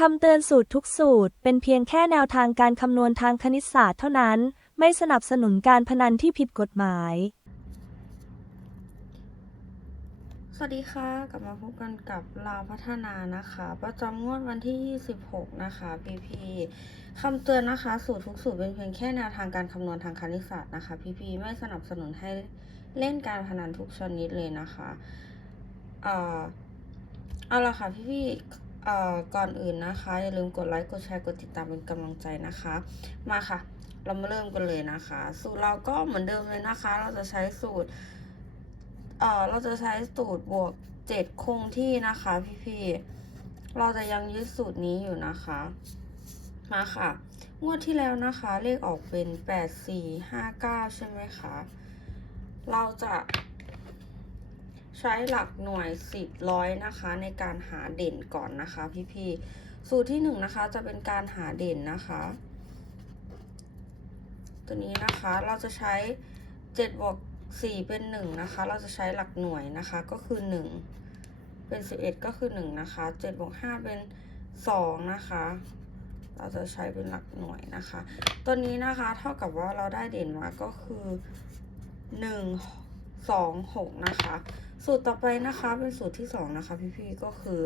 คำเตือนสูตรทุกสูตร เป็นเพียงแค่แนวทางการคำนวณทางคณิตศาสตร์เท่านั้น ไม่สนับสนุนการพนันที่ผิดกฎหมาย สวัสดีค่ะ กลับมาพบกันกับลาวพัฒนานะคะ ประจำงวดวันที่ 26 นะคะ PP คำเตือนนะคะ สูตรทุกสูตรเป็นเพียงแค่แนวทางการคำนวณทางคณิตศาสตร์นะคะ PP ไม่สนับสนุนให้เล่นการพนันทุกชนิดเลยนะคะ เอ่อเอาละค่ะพี่ๆเอ่ ก่อนอื่นนะคะอย่าลืมกดไลค์กดแชร์กดติดตามเป็นกำลังใจนะคะ มาค่ะ เรามาเริ่มกันเลยนะคะ สูตรเราก็เหมือนเดิมเลยนะคะ เราจะใช้สูตรเออเราจะใช้สูตรบวกเจ็ดคงที่นะคะพี่ๆเราจะยังยึดสูตรนี้อยู่นะคะ มาค่ะ งวดที่แล้วนะคะ เลขออกเป็นแปดสี่ห้าเก้าใช่ไหมคะ เราจะ ใช้หลักหน่วยสิบร้อยนะคะ ในการหาเด่นก่อนนะคะพี่ๆสูตรที่หนึ่งนะคะจะเป็นการหาเด่นนะคะ ตัวนี้นะคะเราจะใช้เจ็ดบวกสี่เป็นหนึ่งนะคะ เราจะใช้หลักหน่วยนะคะก็คือหนึ่งเป็นสิบเอ็ดก็คือหนึ่งนะคะเจ็ดบวกห้าเป็นสองนะคะ เราจะใช้เป็นหลักหน่วยนะคะ ตัวนี้นะคะเท่ากับว่าเราได้เด่นมาก็คือหนึ่ง สองหกนะคะ สูตรต่อไปนะคะเป็นสูตรที่สองนะคะพี่ๆก็คือ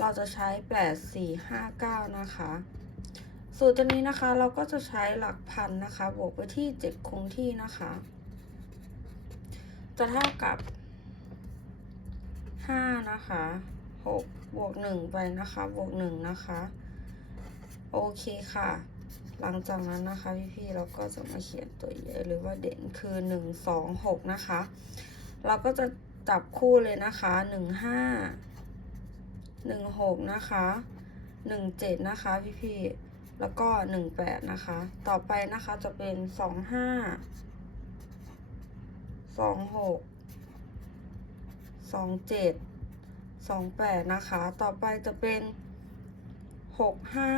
เราจะใช้แปดสี่ห้าเก้านะคะ สูตรตัวนี้นะคะเราก็จะใช้หลักพันนะคะ บวกไปที่เจ็ดคงที่นะคะ จะเท่ากับห้านะคะหกบวกหนึ่งไปนะคะ บวกหนึ่งนะคะ โอเคค่ะ หลังจากนั้นนะคะพี่ๆเราก็จะมาเขียนตัวใหญ่หรือว่าเด่นคือหนึ่งสองหกนะคะ เราก็จะจับคู่เลยนะคะหนึ่งห้าหนึ่งหกนะคะหนึ่งเจ็ดนะคะพี่ๆแล้วก็หนึ่งแปดนะคะ ต่อไปนะคะจะเป็นสองห้าสองหกสองเจ็ดสองแปดนะคะ ต่อไปจะเป็นหกห้า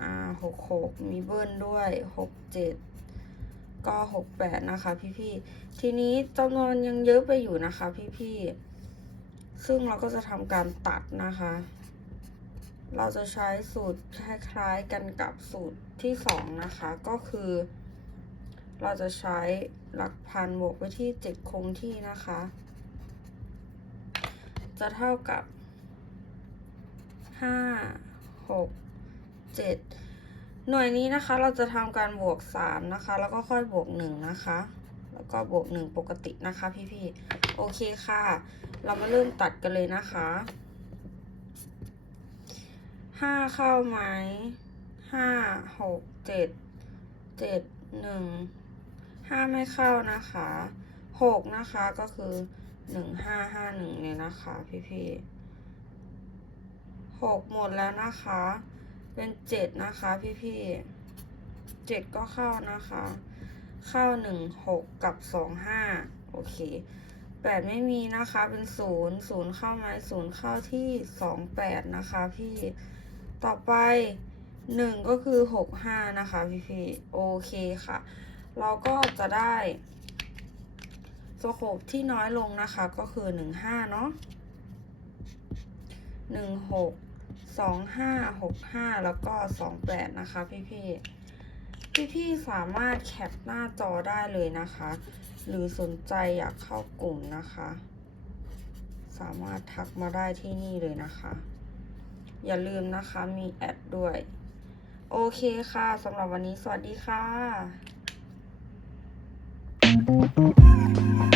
อ่าหกหกมีเบิ้ลด้วยหกเจ็ดก็หกแปดนะคะพี่ๆทีนี้จำนวนยังเยอะไปอยู่นะคะพี่ๆซึ่งเราก็จะทำการตัดนะคะ เราจะใช้สูตรคล้ายๆกันกับสูตรที่สองนะคะก็คือ เราจะใช้หลักพันบวกไปที่เจ็ดคงที่นะคะ จะเท่ากับห้าหก เจ็ดหน่วยนี้นะคะเราจะทำการบวกสามนะคะ แล้วก็ค่อยบวกหนึ่งนะคะ แล้วก็บวกหนึ่งปกตินะคะพี่ๆ โอเคค่ะ เรามาเริ่มตัดกันเลยนะคะห้าเข้าไหมห้าหกเจ็ดเจ็ดหนึ่งห้าไม่เข้านะคะหกนะคะก็คือหนึ่งห้าห้าหนึ่งเนี่ยนะคะ พี่พี่หกหมดแล้วนะคะ เป็นเจ็ดนะคะพี่พี่เจ็ดก็เข้านะคะ เข้าหนึ่งหกกับสองห้าโอเคแปดไม่มีนะคะเป็นศูนย์ศูนย์เข้าไหมศูนย์เข้าที่สองแปดนะคะพี่ต่อไปหนึ่งก็คือหกห้านะคะพี่พี่โอเคค่ะ เราก็จะได้สโคปที่น้อยลงนะคะก็คือหนึ่งห้าเนาะหนึ่งหก สองห้าหกห้าแล้วก็สองแปดนะคะพี่พี่พี่พี่สามารถแคปหน้าจอได้เลยนะคะ หรือสนใจอยากเข้ากลุ่มนะคะ สามารถทักมาได้ที่นี่เลยนะคะ อย่าลืมนะคะมีแอดด้วย โอเคค่ะสำหรับวันนี้สวัสดีค่ะ